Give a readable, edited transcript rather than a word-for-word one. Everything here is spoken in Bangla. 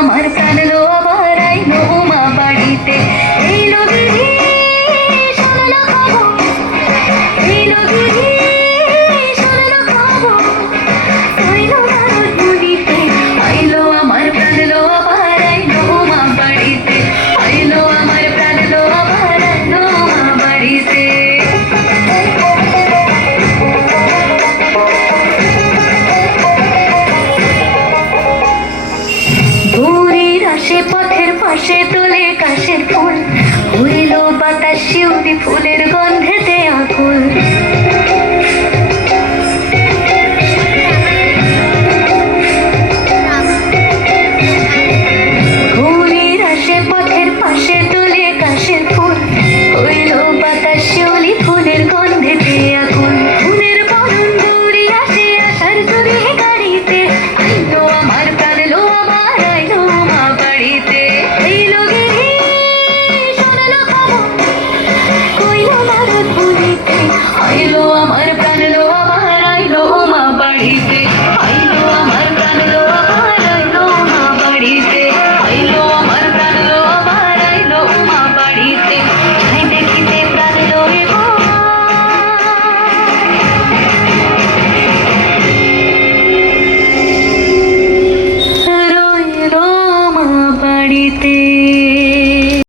আমার প্রাণ লো আবার আইলো মা বাড়িতে এই লগিনী শোনো খবর এই লগিনী শোনো খবর হইলো নারদ মুনিতে আইলো আমার প্রাণ লো আবার আইলো মা বাড়িতে আইলো আমার প্রাণ লো আবার আইলো মা বাড়িতে পথের পাশে তোলে কাশের ফুল উড়িল বাতাস শিউলি ফুলের